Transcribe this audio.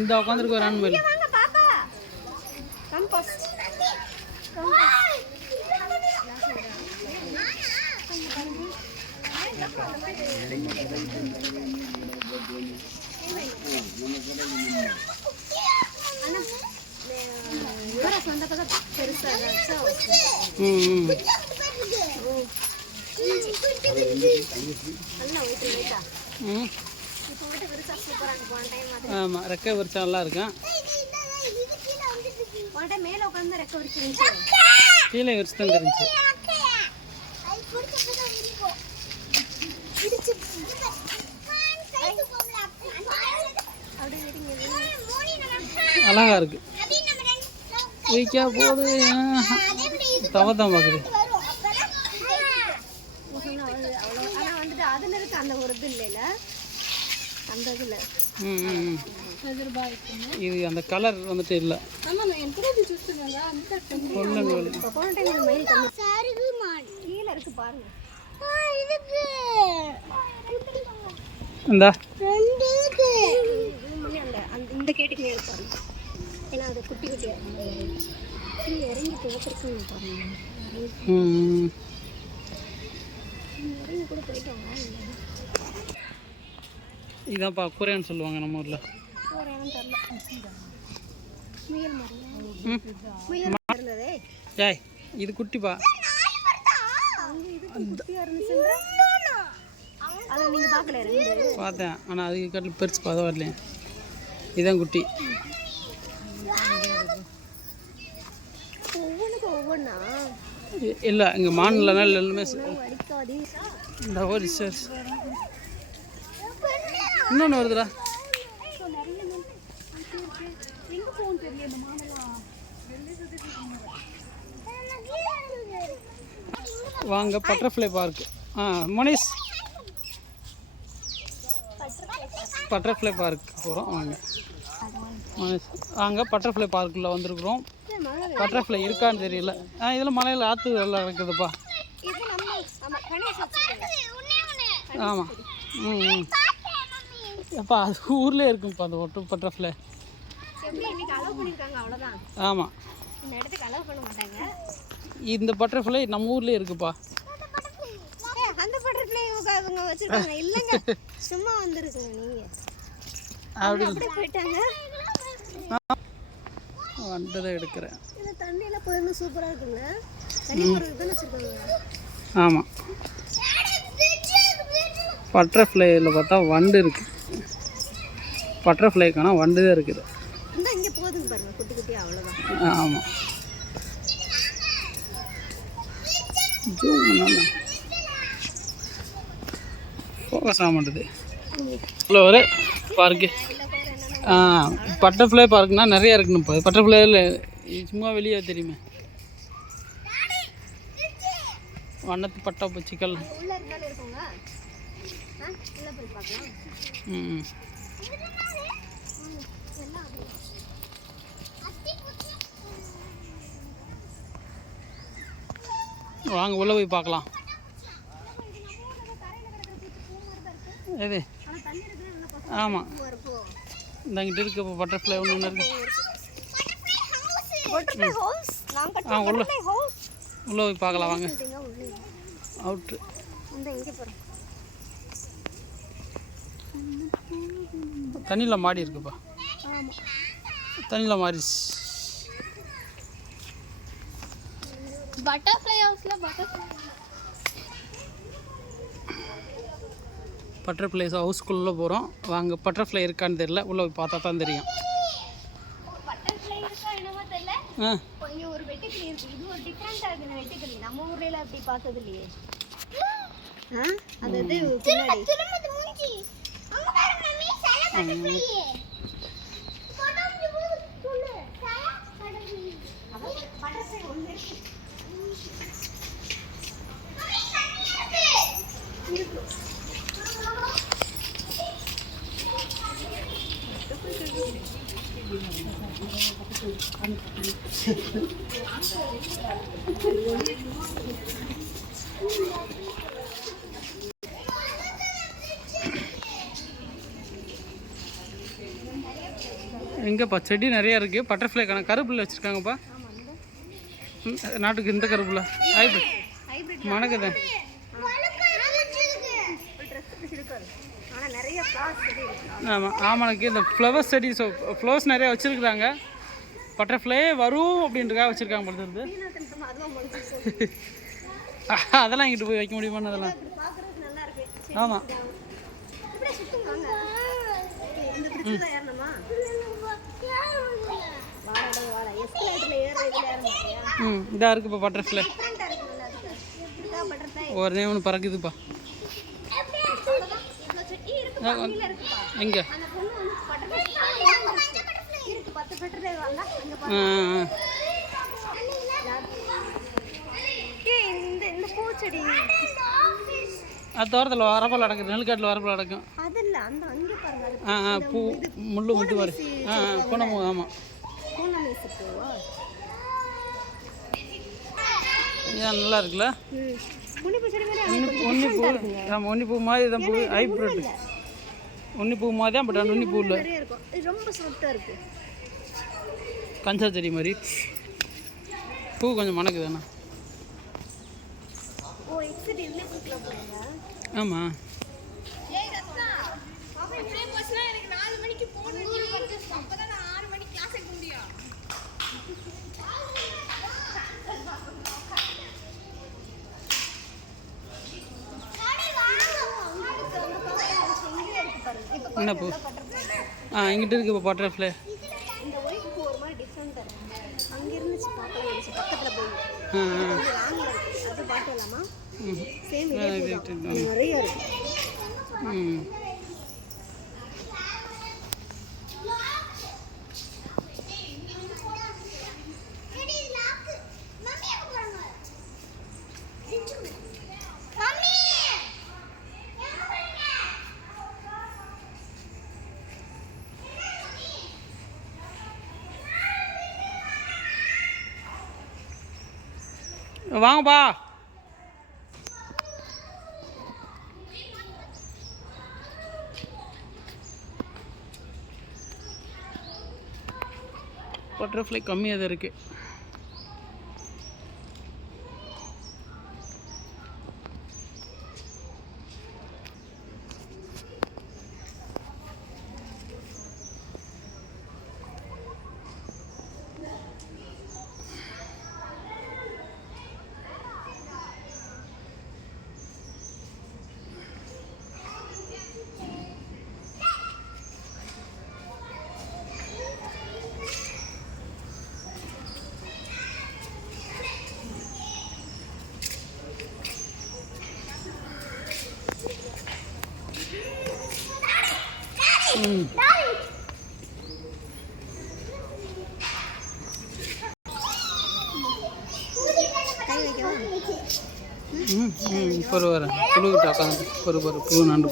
இந்த உட்காந்துருக்கு ஒரு ஆண்மயில். ஆமாம், ரெக்கை விரிச்சா நல்லா இருக்கும். கீழே விரிச்சு தான் தெரிஞ்சு. அழகா இருக்கு. வீக்கா போகுது, தவத்தான் பார்க்குது. இது அந்த கலர் வந்துட்டு இல்லை. இந்த கேட்டுக்கு ஏன்னா அது குட்டி குட்டியா இறங்கி போகிறதுக்கு இறங்கி கூட போயிட்டாங்க. இதான்ப்பா குறையான்னு சொல்லுவாங்க நம்ம ஊரில். ஏய், இது குட்டிப்பா. பார்த்தேன், ஆனால் அதுக்கு கட்டில் பெருசு பார்த்தா வரலையே. இதுதான் குட்டி. இல்லை, இங்கே மாநிலனா எல்லாமே இந்த ஒரு சார் இன்னொன்று வருதுடா. வாங்க butterfly park. Monish, butterfly park போகிறோம். வாங்க மோனிஷ், வாங்க பட்டர்ஃப்ளை பார்க்கில் வந்திருக்குறோம். பட்டர்ஃப்ளை இருக்கான்னு தெரியல. இதில் மலையில் ஆற்று எல்லாம் இருக்குதுப்பா. ஆமாம். அப்பா அது ஊர்லேயே இருக்கும்ப்பா அந்த ஒட்டு பட்டர்ஃப்ளை. ஆமாம், இந்த பட்டர்ஃப்ளை நம்ம ஊர்லேயே இருக்குப்பா. வண்டதை எடுக்கிறேன். ஆமாம், பட்டர்ஃப்ளையில் பார்த்தா வண்டு இருக்குது. பட்டர்ஃப்ளைக்கான வண்டு தான் இருக்குது. ஆமாம், ஃபோக்கஸ் ஆக மாட்டுது. இவ்வளோ ஒரு பார்க்கு. பட்டர்ஃப்ளை பார்க்குனா நிறையா இருக்குன்னு. இப்போ பட்டர்ஃப்ளையில் சும்மா வெளியே தெரியுமே. வண்ணத்து பட்டா பூச்சிகள். வாங்க உள்ளே போய் பார்க்கலாம். எது? ஆமாம், இந்தாங்கிட்ட இருக்கு. இப்போ பட்டர்ஃப்ளை ஒன்று இருக்கு. உள்ளே போய் பார்க்கலாம் வாங்க. அவுட்ரு தண்ணியில் மாடி இருக்குப்பா. தண்ணியில் மாறிச்சு. பட்டர்ஃப்ளை ஹவுஸில் பட்டர்ஃப்ளை ஹவுஸ்குள்ளே போகிறோம். வாங்க பட்டர்ஃப்ளை இருக்கான்னு தெரியல, உள்ளே போய் பார்த்தா தான் தெரியும். ஒரு வெட்டுக்கிளி இருக்கு. இது ஒரு டிஃபரெண்டா இருக்கு. வெட்டுக்கிளி நம்ம ஊர்ல அப்படி பார்த்தது இல்லையே. அது பின்னாடி திரும்ப மூஞ்சி அங்க பாரு மம்மி சல பட்டர்ஃப்ளை. போட்டோ சொல்லு சல பட்டர்ஃப்ளை. அது பட்டர்ஃப்ளை ஒண்ணு இருக்கு. எங்கேப்பா செடி நிறையா இருக்குது. பட்டர்ஃப்ளைக்கான கருப்பில் வச்சுருக்காங்கப்பா. நாட்டுக்கு இந்த கருப்பில் ஹைப்ரிட் மணக்குது. ஆமாம் ஆமாக்கு இந்த ஃப்ளவர் செடிஸ் ஃப்ளவர்ஸ் நிறையா வச்சுருக்குறாங்க. பட்டர்ஃப்ளை வரும் அப்படின்றக்காக வச்சுருக்காங்க படுத்துறது. அதெல்லாம் இங்கிட்டு போய் வைக்க முடியுமான்னு அதெல்லாம். ஆமாம் இதாக இருக்குது இப்போ பட்டர்ஃப்ளை. ஒரே ஒன்று பறக்குதுப்பா. எங்கே அது தோட்டத்தில் வரப்பில் நடக்குது. நெல்காட்டில் வரப்பில் நடக்கும். பூ முள்ளு முட்டு வரும். பூனமூ. ஆமாம் ஏன் நல்லா இருக்குல்ல. உன்னிப்பூ. ஆமாம் உன்னிப்பூ மாதிரி தான். பூ ஹைப்ரிட் உன்னிப்பூ மாதிரி தான். பட் அந்த உன்னிப்பூ இல்லை, கஞ்சா செடி மாதிரி. பூ கொஞ்சம் மணக்குதுண்ணா. ஆமாம் என்ன பூ? இங்கிட்ட இருக்கு இப்போ பட்டர்ஃப்ளை. வாங்கப்பா. பட்டர்ஃப்ளை கம்மியாக தான் இருக்குது. பொறு வர புழுகிட்ட உட்காந்து பொறு புழு நண்டு.